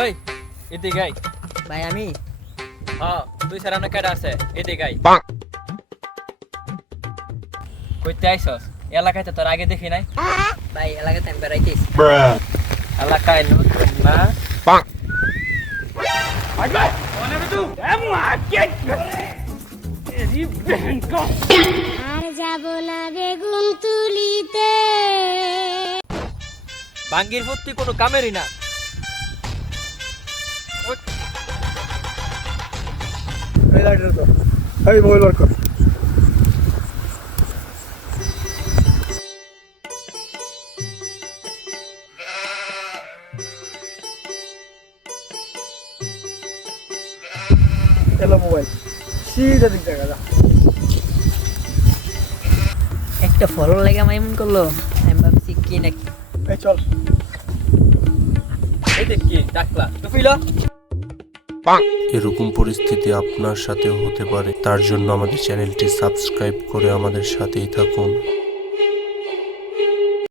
ওই এদিকে আই। ভাই আমি হ্যাঁ তুই সারা না কেডা আছে এদিকে আই। কইতে আইছস এলাকায় তো তোর আগে দেখি নাই। ভাই এলাকাতে আমি বেড়াইতেছি। এলাকায় নতুন না। আর যাব না বেগুন তুলিতে। বাঙ্গির ভর্তি কোনো কামেরই না। এই লাইটার তো এই মোবাইল বার কর। এলো মোবাইল সিধা দিক দেখা যা। একটা ফলো লাগে আমার এমন করলো, আমি ভাবছি কি নাকি। এই চল। এই দেখ কি ডাকলা টুপিলো। এরকম পরিস্থিতি আপনার সাথেও হতে পারে, তার জন্য আমাদের চ্যানেলটি সাবস্ক্রাইব করে আমাদের সাথেই থাকুন।